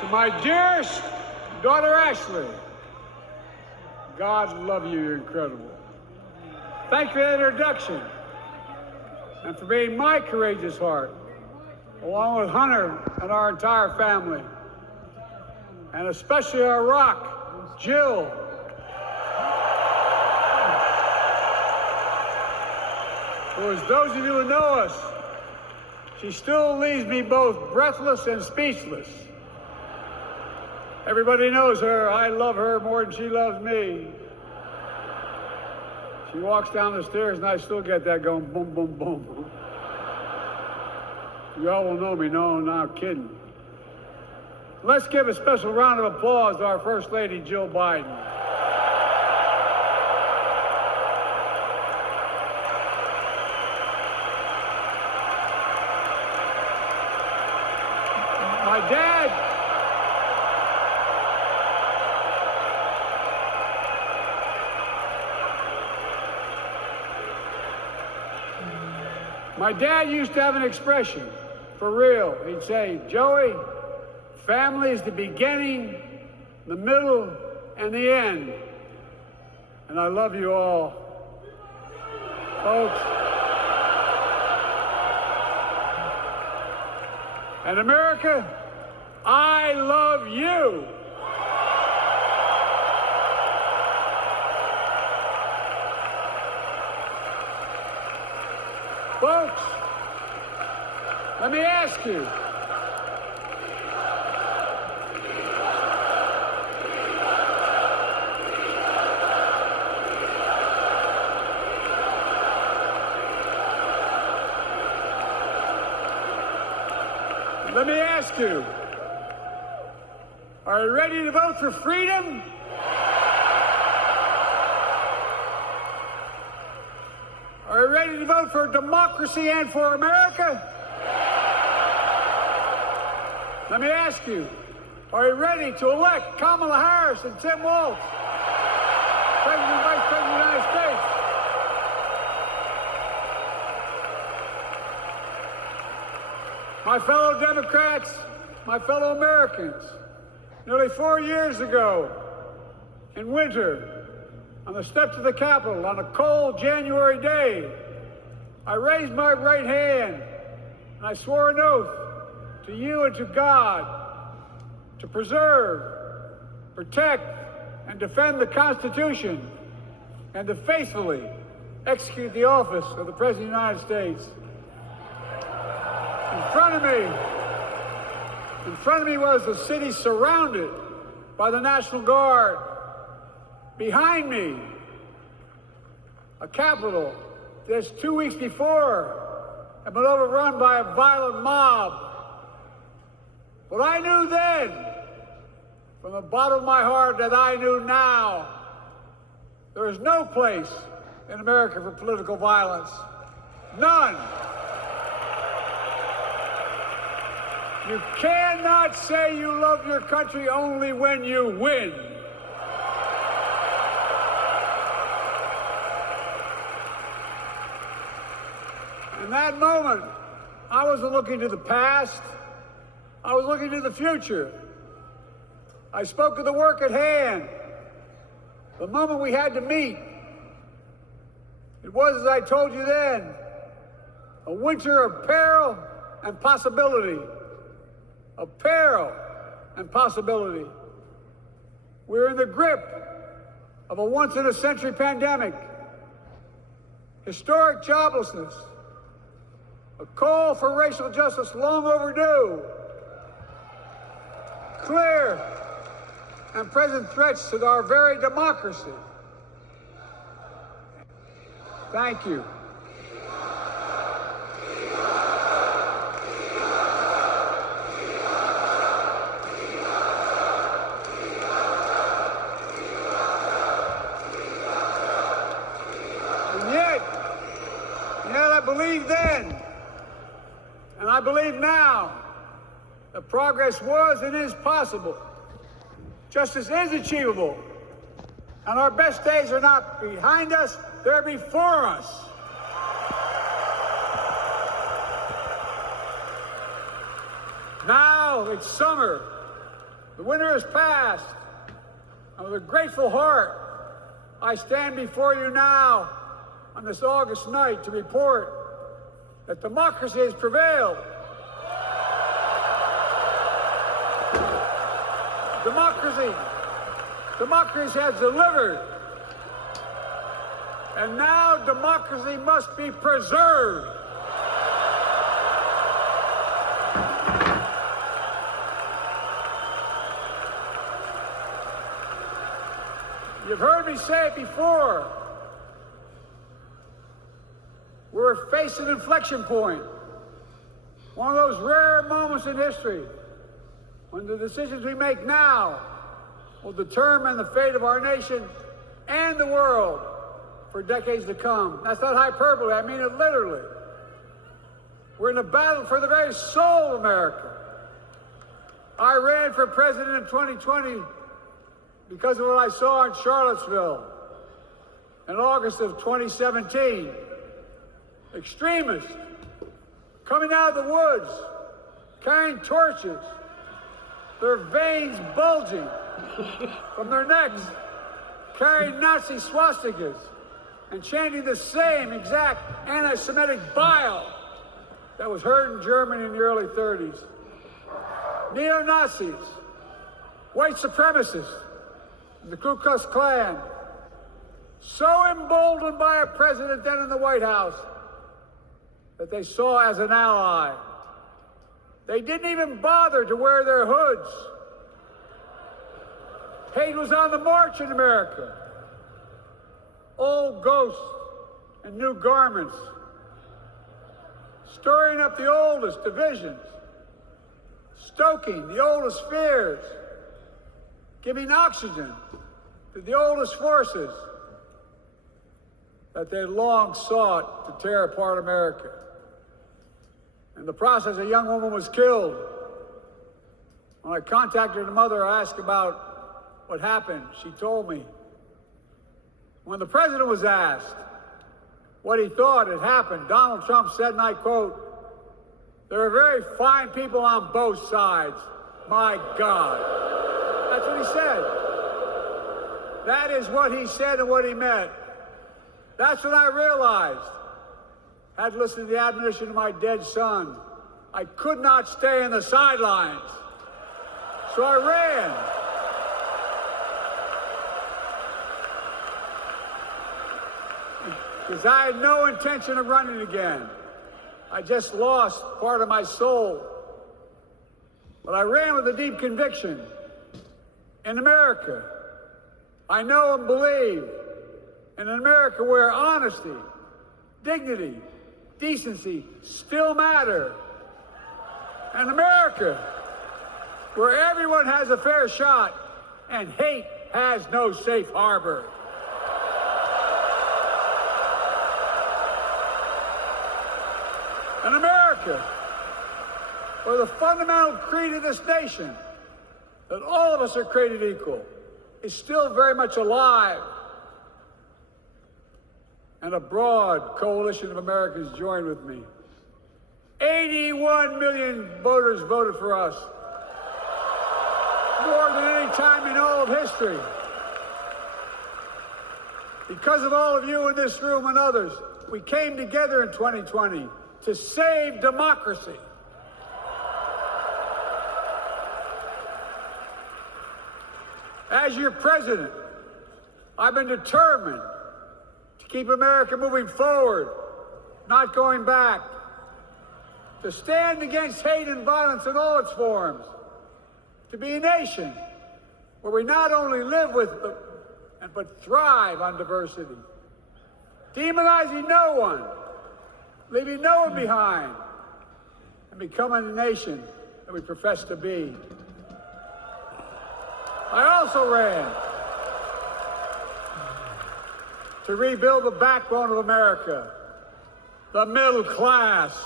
To my dearest daughter, Ashley, God love you, you're incredible. Thank you for the introduction and for being my courageous heart, along with Hunter and our entire family, and especially our rock, Jill. Who, as those of you who know us, she still leaves me both breathless and speechless. Everybody knows her. I love her more than she loves me. She walks down the stairs and I still get that going boom, boom, boom. You all will know me. No, I'm not kidding. Let's give a special round of applause to our First Lady, Jill Biden. My dad used to have an expression, for real. He'd say, Joey, family is the beginning, the middle, and the end. And I love you all. Folks. And America, I love you. Folks, let me ask you. Let me ask you, are you ready to vote for freedom? Are you ready to vote for democracy and for America? Let me ask you, are you ready to elect Kamala Harris and Tim Walz, President and Vice President of the United States? My fellow Democrats, my fellow Americans, nearly 4 years ago, in winter, on the steps of the Capitol, on a cold January day, I raised my right hand and I swore an oath to you and to God to preserve, protect, and defend the Constitution and to faithfully execute the office of the President of the United States. In front of me was a city surrounded by the National Guard. Behind me, a Capitol that 2 weeks before had been overrun by a violent mob. But I knew then, from the bottom of my heart, that I knew now, there is no place in America for political violence. None. You cannot say you love your country only when you win. In that moment, I wasn't looking to the past. I was looking to the future. I spoke of the work at hand, the moment we had to meet. It was, as I told you then, a winter of peril and possibility. Of peril and possibility. We're in the grip of a once-in-a-century pandemic, historic joblessness, a call for racial justice long overdue, clear and present threats to our very democracy. Thank you. And yet I believed then, and I believe now, that progress was and is possible. Justice is achievable. And our best days are not behind us, they're before us. Now it's summer, The winter has passed, and with a grateful heart, I stand before you now on this August night to report that democracy has prevailed. Democracy has delivered. And now democracy must be preserved. You've heard me say it before. We're facing an inflection point. One of those rare moments in history when the decisions we make now will determine the fate of our nation and the world for decades to come. That's not hyperbole, I mean it literally. We're in a battle for the very soul of America. I ran for president in 2020 because of what I saw in Charlottesville in August of 2017. Extremists coming out of the woods, carrying torches, their veins bulging from their necks, carrying Nazi swastikas, and chanting the same exact anti-Semitic bile that was heard in Germany in the early 30s. Neo-Nazis, white supremacists, and the Ku Klux Klan, so emboldened by a president then in the White House that they saw as an ally. They didn't even bother to wear their hoods. Hate was on the march in America. Old ghosts and new garments, stirring up the oldest divisions, stoking the oldest fears, giving oxygen to the oldest forces that they long sought to tear apart America. In the process, a young woman was killed. When I contacted her mother, I asked about what happened. She told me. When the president was asked what he thought had happened, Donald Trump said, and I quote, "There are very fine people on both sides. My God." That's what he said. That is what he said and what he meant. That's when I realized I had to listen to the admonition of my dead son. I could not stay in the sidelines. So I ran. Because I had no intention of running again. I just lost part of my soul. But I ran with a deep conviction. In America, I know and believe in an America where honesty, dignity, decency still matter. An America where everyone has a fair shot and hate has no safe harbor. An America where the fundamental creed of this nation, that all of us are created equal, is still very much alive. And a broad coalition of Americans joined with me. 81 million voters voted for us, more than any time in all of history. Because of all of you in this room and others, we came together in 2020 to save democracy. As your president, I've been determined to keep America moving forward, not going back, to stand against hate and violence in all its forms, to be a nation where we not only live with but thrive on diversity, demonizing no one, leaving no one behind, and becoming a nation that we profess to be. I also ran to rebuild the backbone of America, the middle class.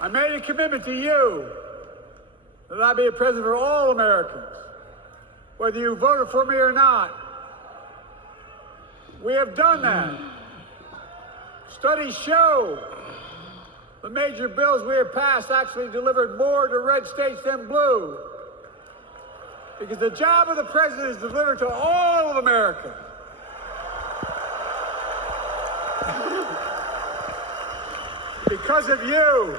I made a commitment to you that I'd be a president for all Americans, whether you voted for me or not. We have done that. Studies show the major bills we have passed actually delivered more to red states than blue. Because the job of the president is to deliver to all of America. Because of you,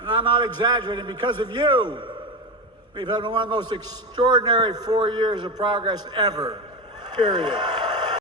and I'm not exaggerating, because of you, we've had one of the most extraordinary 4 years of progress ever, period.